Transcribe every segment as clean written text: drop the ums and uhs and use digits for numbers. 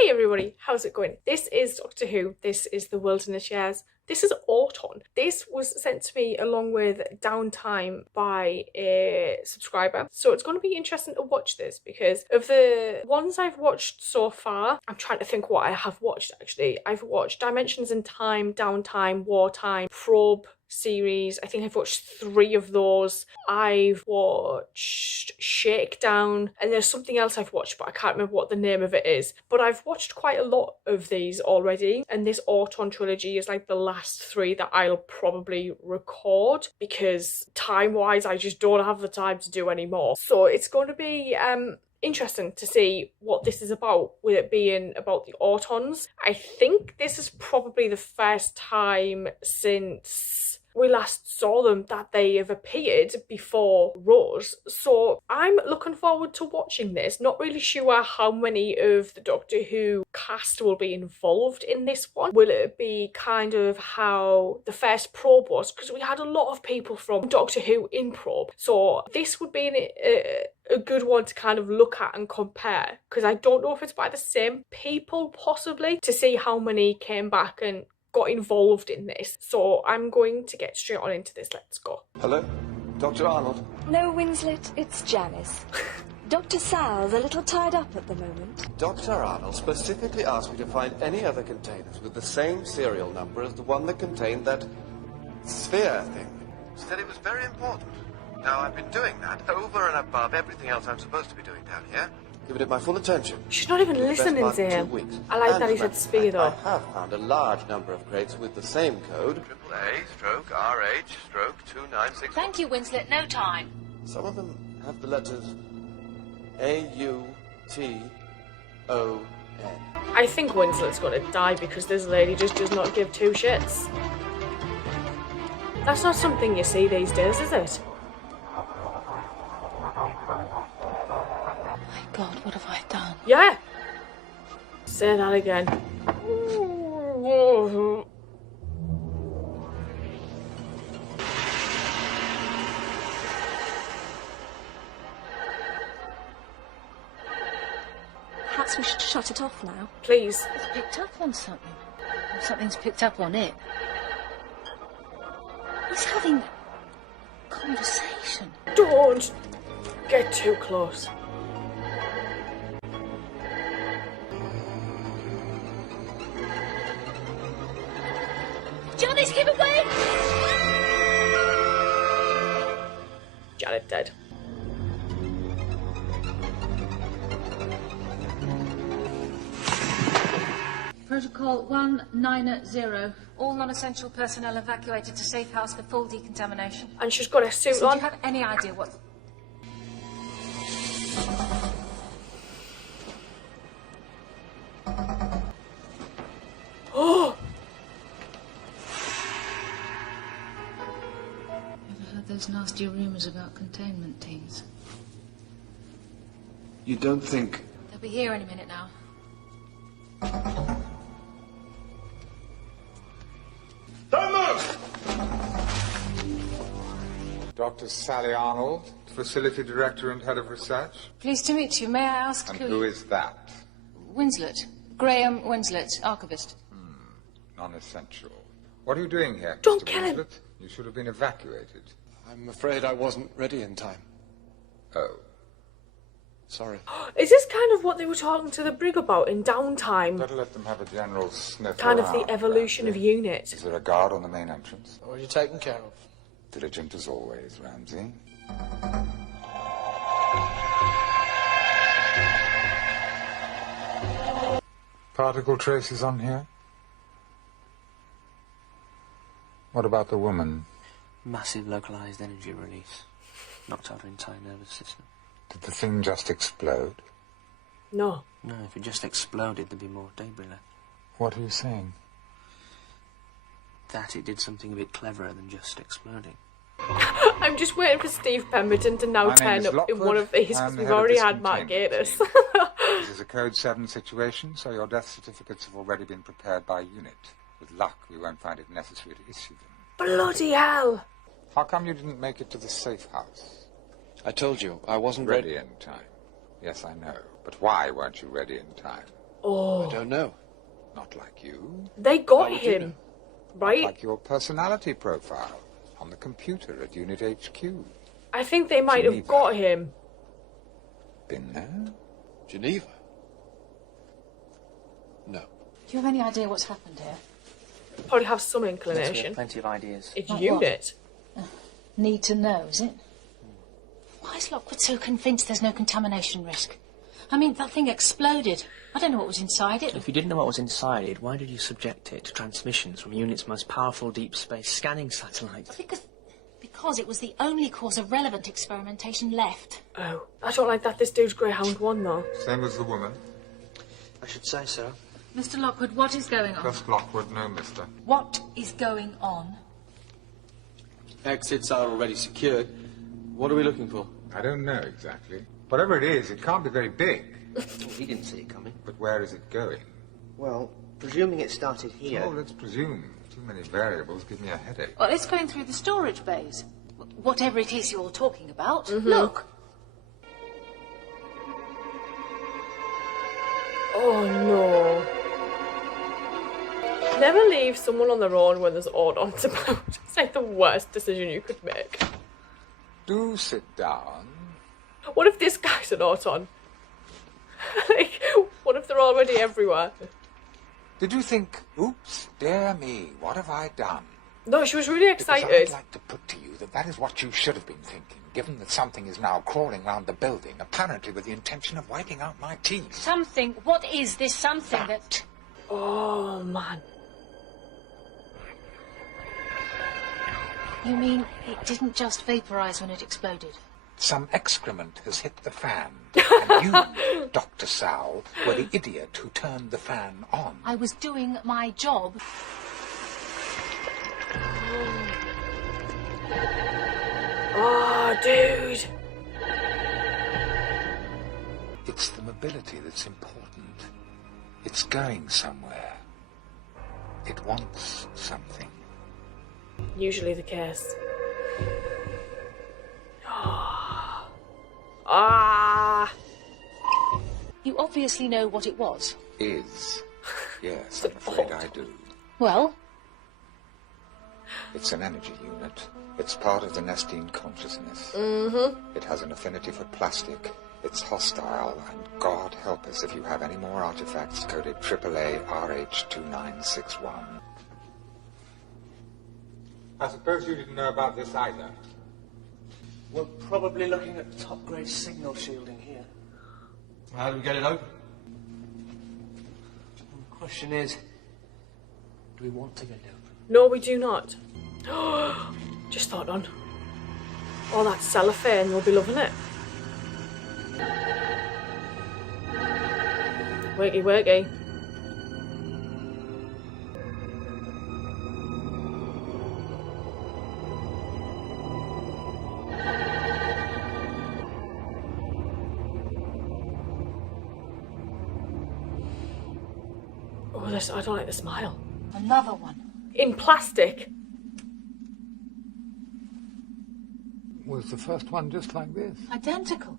Hey everybody, how's it going? This is Doctor Who, this is The Wilderness Years, this is Auton. This was sent to me along with Downtime by a subscriber, so it's going to be interesting to watch this because of the ones I've watched so far. I'm trying to think what I have watched actually. I've watched Dimensions in Time, Downtime, Wartime, Probe series. I think I've watched 3 of those. I've watched Shakedown, and there's something else I've watched, but I can't remember what the name of it is. But I've watched quite a lot of these already, and this Auton trilogy is like the last 3 that I'll probably record because time-wise I just don't have the time to do any more. So it's going to be interesting to see what this is about, with it being about the Autons. I think this is probably the first time since we last saw them that they have appeared before Rose, so I'm looking forward to watching this. Not really sure how many of the Doctor Who cast will be involved in this one. Will it be kind of how the first Probe was? Because we had a lot of people from Doctor Who in Probe, so this would be a good one to kind of look at and compare, because I don't know if it's by the same people possibly, to see how many came back and got involved in this. So I'm going to get straight on into this. Let's go. Hello? Dr. Arnold? No, Winslet, it's Janice. Dr. Sal's a little tied up at the moment. Dr. Arnold specifically asked me to find any other containers with the same serial number as the one that contained that sphere thing. Said it was very important. Now, I've been doing that over and above everything else I'm supposed to be doing down here. Giving it my full attention. She's not even listening to him. I like that he said sphere though. I have found a large number of crates with the same code. AAA/RH/2964. Thank you, Winslet. No time. Some of them have the letters AUTON. I think Winslet's going to die because this lady just does not give 2 shits. That's not something you see these days, is it? God, what have I done? Yeah! Say that again. Perhaps we should shut it off now. Please. It's picked up on something. Or something's picked up on it. He's having a conversation. Don't get too close. Johnny's keep away! Janet dead. Protocol 190. All non-essential personnel evacuated to safe house for full decontamination. And she's got a suit So on. do you have any idea what... Oh! Ever heard those nasty rumours about containment teams? You don't think... They'll be here any minute now. Don't move! Dr. Sally Arnold, Facility Director and Head of Research. Pleased to meet you. May I ask And who is that? Winslet. Graham Winslet, archivist. Non-essential. What are you doing here, Don't Mr. kill him. Winslet? You should have been evacuated. I'm afraid I wasn't ready in time. Oh. Sorry. Is this kind of what they were talking to the brig about in Downtime? Better let them have a general sniff Kind of the around, evolution of Ramsay. unit. Is there a guard on the main entrance? Already taken care of. Diligent as always, Ramsay. Particle traces on here? What about the woman? Massive localized energy release. Knocked out her entire nervous system. Did the thing just explode? No. No, if it just exploded, there'd be more debris left. What are you saying? That it did something a bit cleverer than just exploding. I'm just waiting for Steve Pemberton to now My name turn is up in Lockwood. one of these, I'm because the we've head of already this had Mark containment Gatiss. team. This is a Code 7 situation, so your death certificates have already been prepared by unit. With luck, we won't find it necessary to issue them. Bloody hell! How come you didn't make it to the safe house? I told you, I wasn't Ready in time. Yes, I know. But why weren't you ready in time? Oh. I don't know. Not like you. They got How would you him, know? right? Like your personality profile on the computer at Unit HQ. I think they might have Geneva. got him. Been there? Geneva? No. Do you have any idea what's happened here? Probably have some Yes, we have inclination. plenty of ideas. It's Like Unit. Need to know, is it? Why is Lockwood so convinced there's no contamination risk? I mean, that thing exploded. I don't know what was inside it. If you didn't know what was inside it, why did you subject it to transmissions from Unit's most powerful deep space scanning satellite? Because it was the only cause of relevant experimentation left. Oh, I don't like that this dude's Greyhound won though. Same as the woman. I should say so. Mr. Lockwood, what is going on? Just Lockwood, no mister. What is going on? Exits are already secured. What are we looking for? I don't know exactly. Whatever it is, it can't be very big. Well, he didn't see it coming. But where is it going? Well, presuming it started here. Oh, let's presume. Too many variables give me a headache. Well, it's going through the storage bays. Whatever it is you're talking about. Look. Oh no. Never leave someone on their own when there's Autons about. It's like the worst decision you could make. Do sit down. What if this guy's an Auton? Like, what if they're already everywhere? Did you think, oops, dear me, what have I done? No, she was really Because I'd excited. like to put to you that is what you should have been thinking, given that something is now crawling round the building, apparently with the intention of wiping out my teeth. Something. What is this something that... Oh man. You mean it didn't just vaporize when it exploded? Some excrement has hit the fan, and you, Dr. Sal, were the idiot who turned the fan on. I was doing my job. Oh, dude. It's the mobility that's important. It's going somewhere. It wants something. Usually the case. Ah. You obviously know what it was. Is. Yes, I'm afraid I do. Well, It's an energy unit. It's part of the Nestine consciousness. It has an affinity for plastic. It's hostile, and God help us if you have any more artifacts coded AAA RH2961. I suppose you didn't know about this either. We're probably looking at top-grade signal shielding here. How do we get it open? The question is, do we want to get it open? No, we do not. Just thought on. Oh, that cellophane, you'll be loving it. Wakey, wakey. Oh, this, I don't like the smile. another one. In plastic. Was the first one just like this? Identical.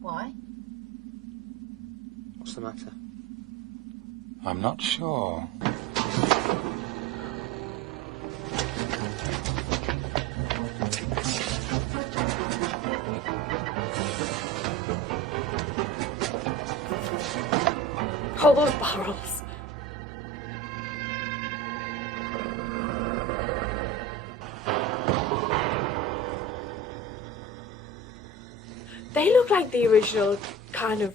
Why? What's the matter? I'm not sure. All those barrels. They look like the original kind of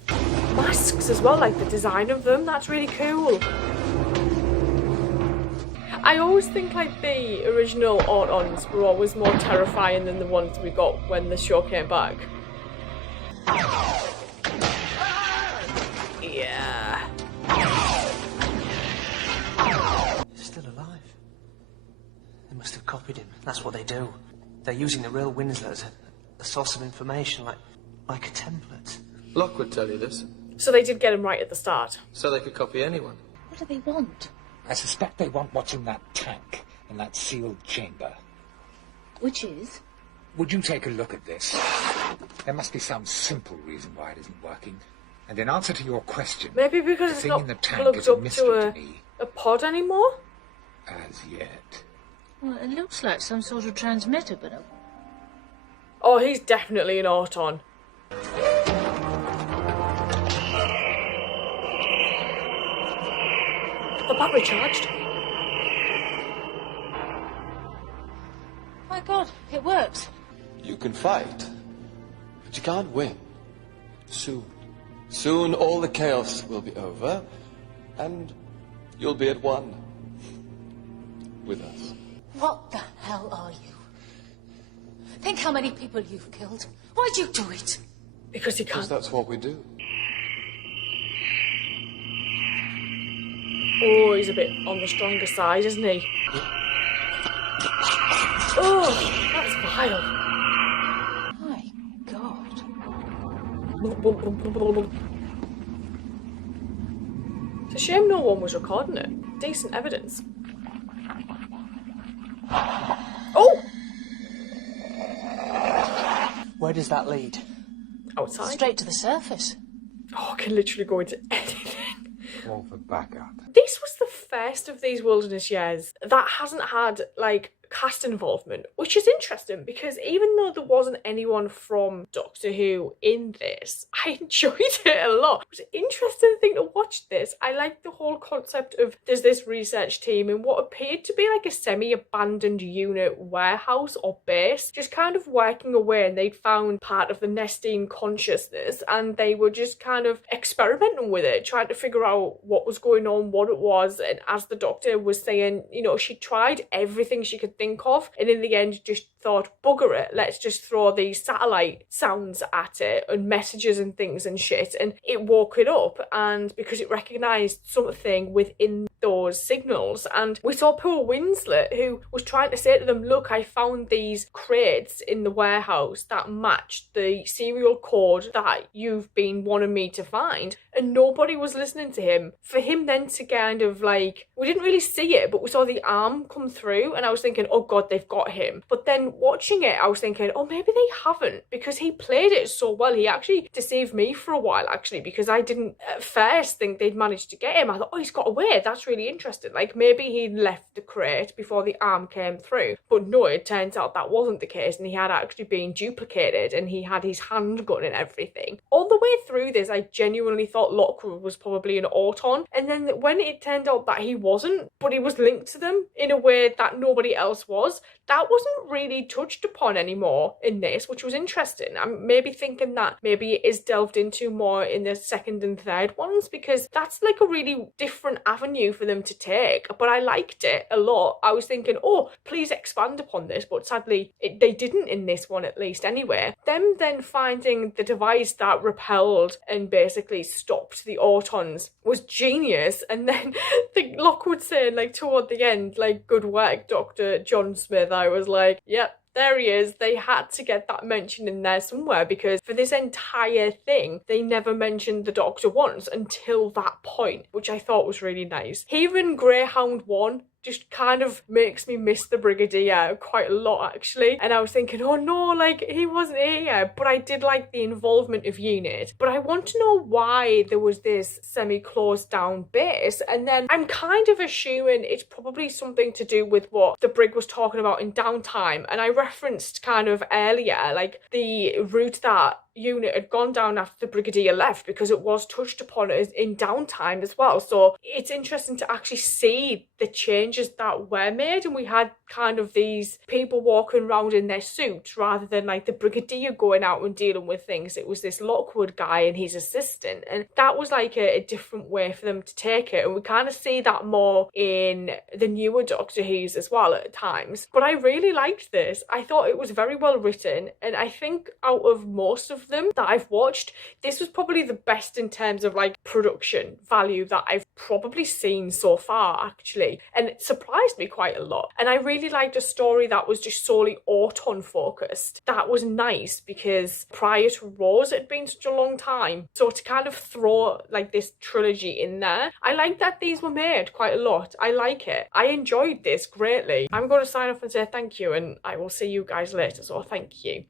masks as well, like the design of them. That's really cool. I always think like the original Autons were always more terrifying than the ones we got when the show came back. Yeah. He's still alive. They must have copied him. That's what they do. They're using the real Winslow as a source of information, like a template. Locke would tell you this, So they did get him right at the start. so they could copy anyone. What do they want? I suspect they want what's in that tank, in that sealed chamber. Which is? Would you take a look at this? There must be some simple reason why it isn't working. And in answer to your question, Maybe because the it's thing not in the tank plugged is a up mystery to to me a pod anymore. as yet. Well, it looks like some sort of transmitter, but... Oh, he's definitely an Auton. The battery charged. My God, it works. You can fight, but you can't win. Soon. Soon all the chaos will be over, and you'll be at one with us. What the hell are you? Think how many people you've killed. Why'd you do it? Because he Because can't. that's what we do. Oh, he's a bit on the stronger side, isn't he? Oh, that's vile. My God. It's a shame no one was recording it. Decent evidence. Oh! Where does that lead? Outside. Straight to the surface. Oh, I can literally go into anything. All for backup. This was the first of these wilderness years that hasn't had, like, cast involvement, which is interesting because even though there wasn't anyone from Doctor Who in this, I enjoyed it a lot. It was an interesting thing to watch this. I liked the whole concept of there's this research team in what appeared to be like a semi-abandoned unit warehouse or base, just kind of working away, and they'd found part of the Nestine consciousness and they were just kind of experimenting with it, trying to figure out what was going on, what it was. And as the Doctor was saying, you know, she tried everything she could think of, and in the end just thought, bugger it, let's just throw these satellite sounds at it and messages and things and shit, and it woke it up, and because it recognised something within those signals. And we saw poor Winslet, who was trying to say to them, look, I found these crates in the warehouse that matched the serial code that you've been wanting me to find, and nobody was listening to him. For him then to kind of like, we didn't really see it, but we saw the arm come through, and I was thinking, oh god, they've got him. But then watching it, I was thinking, oh, maybe they haven't, because he played it so well. He actually deceived me for a while, actually, because I didn't at first think they'd managed to get him. I thought, oh, he's got away, that's really interesting. Like, maybe he'd left the crate before the arm came through. But no, it turns out that wasn't the case, and he had actually been duplicated, and he had his handgun and everything. All the way through this, I genuinely thought Lockwood was probably an Auton, and then when it turned out that he wasn't, but he was linked to them in a way that nobody else was, that wasn't really touched upon anymore in this, which was interesting. I'm maybe thinking that maybe it is delved into more in the second and third ones, because that's like a really different avenue for them to take. But I liked it a lot. I was thinking, oh, please expand upon this, but sadly they didn't in this one, at least anyway. Them then finding the device that repelled and basically stopped the Autons was genius. And then the Lockwood saying, like, toward the end, like, good work, Dr. John Smith, I was like, yep, there he is. They had to get that mention in there somewhere, because for this entire thing, they never mentioned the Doctor once until that point, which I thought was really nice. Hearing Greyhound 1 just kind of makes me miss the Brigadier quite a lot, actually. And I was thinking, oh no, like, he wasn't here. But I did like the involvement of Unit. But I want to know why there was this semi-closed down base. And then I'm kind of assuming it's probably something to do with what the Brig was talking about in Downtime. And I referenced kind of earlier, like, the route that Unit had gone down after the Brigadier left, because it was touched upon as in Downtime as well. So it's interesting to actually see the changes that were made, and we had kind of these people walking around in their suits rather than like the Brigadier going out and dealing with things. It was this Lockwood guy and his assistant, and that was like a different way for them to take it, and we kind of see that more in the newer Doctor Who's as well at times. But I really liked this. I thought it was very well written, and I think out of most of them that I've watched, this was probably the best in terms of like production value that I've probably seen so far, actually, and it surprised me quite a lot. And I really liked a story that was just solely Auton focused. That was nice, because prior to Rose it had been such a long time, so to kind of throw like this trilogy in there, I like that these were made quite a lot. I like it. I enjoyed this greatly. I'm going to sign off and say thank you, and I will see you guys later, so thank you.